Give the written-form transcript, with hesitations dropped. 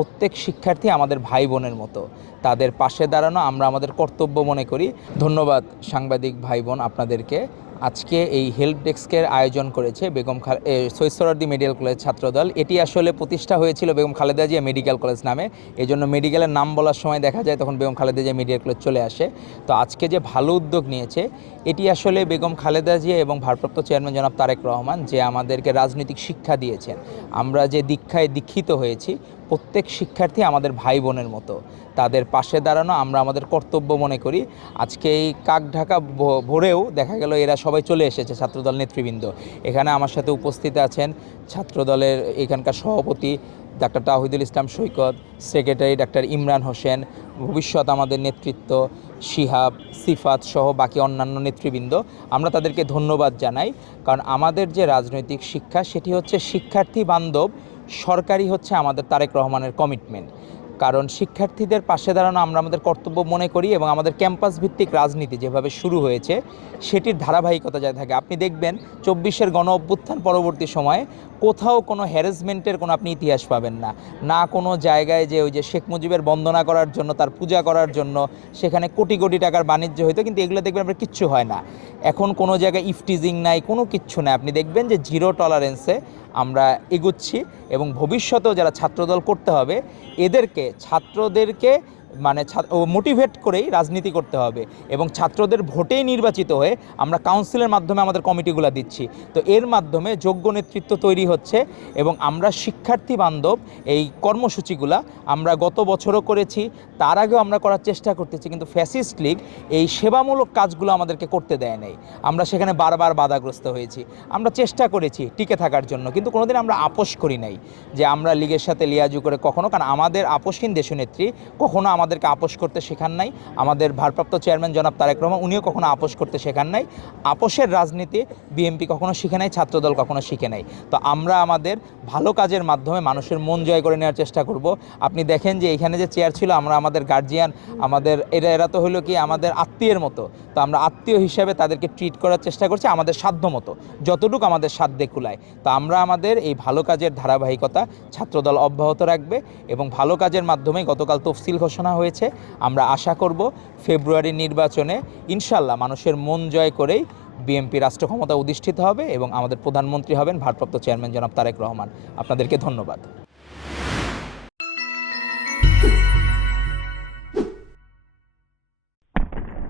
প্রত্যেক শিক্ষার্থী আমাদের ভাই বোনের মতো, তাদের পাশে দাঁড়ানো আমরা আমাদের কর্তব্য মনে করি। ধন্যবাদ সাংবাদিক ভাই বোন আপনাদেরকে। আজকে এই হেল্প ডেস্কের আয়োজন করেছে সৈয়দ সোহরাওয়ার্দী মেডিকেল কলেজ ছাত্রদল। এটি আসলে প্রতিষ্ঠা হয়েছিল বেগম খালেদা জিয়া মেডিকেল কলেজ নামে। এই জন্য মেডিকেলের নাম বলার সময় দেখা যায় তখন বেগম খালেদা জিয়া মেডিকেল কলেজ চলে আসে। তো আজকে যে ভালো উদ্যোগ নিয়েছে এটি আসলে বেগম খালেদা জিয়া এবং ভারপ্রাপ্ত চেয়ারম্যান জনাব তারেক রহমান, যে আমাদেরকে রাজনৈতিক শিক্ষা দিয়েছেন। আমরা যে দীক্ষায় দীক্ষিত হয়েছি, প্রত্যেক শিক্ষার্থী আমাদের ভাই বোনের মতো, তাদের পাশে দাঁড়ানো আমরা আমাদের কর্তব্য মনে করি। আজকে এই কাক ঢাকা ভোরেও দেখা গেল এরা সবাই চলে এসেছে, ছাত্রদল নেতৃবৃন্দ। এখানে আমার সাথে উপস্থিত আছেন ছাত্রদলের এখানকার সভাপতি ডাক্তার তাওহিদুল ইসলাম সৈকত, সেক্রেটারি ডাক্তার ইমরান হোসেন, ভবিষ্যৎ আমাদের নেতৃত্ব শিহাব, সিফাত সহ বাকি অন্যান্য নেতৃবৃন্দ। আমরা তাদেরকে ধন্যবাদ জানাই, কারণ আমাদের যে রাজনৈতিক শিক্ষা সেটি হচ্ছে শিক্ষার্থী বান্ধব সরকারই হচ্ছে আমাদের তারেক রহমানের কমিটমেন্ট। কারণ শিক্ষার্থীদের পাশে দাঁড়ানো আমরা আমাদের কর্তব্য মনে করি, এবং আমাদের ক্যাম্পাস ভিত্তিক রাজনীতি যেভাবে শুরু হয়েছে সেটির ধারাবাহিকতা যায় থাকে। আপনি দেখবেন 24-এর গণ অভ্যুত্থান পরবর্তী সময়ে কোথাও কোনো হ্যারাসমেন্টের কোনো আপনি ইতিহাস পাবেন না। না কোনো জায়গায় যে ওই যে শেখ মুজিবের বন্দনা করার জন্য, তার পূজা করার জন্য সেখানে কোটি কোটি টাকার বাণিজ্য হইতো, কিন্তু এগুলো দেখবেন আপনার কিচ্ছু হয় না। এখন কোনো জায়গায় ইফটিজিং নাই, কোনো কিচ্ছু নাই। আপনি দেখবেন যে জিরো টলারেন্সে আমরা এগুচ্ছি, এবং ভবিষ্যতেও যারা ছাত্রদল করতে হবে ছাত্রদেরকে মানে মোটিভেট করেই রাজনীতি করতে হবে, এবং ছাত্রদের ভোটেই নির্বাচিত হয়ে আমরা কাউন্সিলের মাধ্যমে আমাদের কমিটিগুলো দিচ্ছি। তো এর মাধ্যমে যোগ্য নেতৃত্ব তৈরি হচ্ছে, এবং আমরা শিক্ষার্থী বান্ধব এই কর্মসূচিগুলা আমরা গত বছরও করেছি, তার আগেও আমরা করার চেষ্টা করতেছি, কিন্তু ফ্যাসিস্ট লীগ এই সেবামূলক কাজগুলো আমাদেরকে করতে দেয় নাই। আমরা সেখানে বারবার বাধাগ্রস্ত হয়েছি। আমরা চেষ্টা করেছি টিকে থাকার জন্য, কিন্তু কোনোদিন আমরা আপোষ করি নাই যে আমরা লীগের সাথে লিয়াজু করে কখনো, কারণ আমাদের আপোষহীন দেশনেত্রী কখনো আমাদেরকে আপোষ করতে শেখান নাই। আমাদের ভারপ্রাপ্ত চেয়ারম্যান জনাব তারেক রহমান উনিও কখনো আপোষ করতে শেখান নাই। আপোষের রাজনীতি বিএনপি কখনো শিখে নাই, ছাত্রদল কখনো শিখে নাই। তো আমরা আমাদের ভালো কাজের মাধ্যমে মানুষের মন জয় করে নেওয়ার চেষ্টা করব। আপনি দেখেন যে এখানে যে চেয়ার ছিল, আমরা আমাদের গার্জিয়ান, আমাদের এরা তো হলো কি আমাদের আত্মীয়ের মতো। তো আমরা আত্মীয় হিসাবে তাদেরকে ট্রিট করার চেষ্টা করছি আমাদের সাধ্য মতো, যতটুকু আমাদের সাধ্যে কুলায়। তো আমরা আমাদের এই ভালো কাজের ধারাবাহিকতা ছাত্রদল অব্যাহত রাখবে, এবং ভালো কাজের মাধ্যমে গতকাল তফসিল ঘোষণা হয়েছে। আমরা আশা করব ফেব্রুয়ারির নির্বাচনে ইনশাল্লাহ মানুষের মন জয় করেই বিএনপি রাষ্ট্র ক্ষমতা অধিষ্ঠিত হবে, এবং আমাদের প্রধানমন্ত্রী হবেন ভারপ্রাপ্ত চেয়ারম্যান জনাব তারেক রহমান। আপনাদেরকে ধন্যবাদ।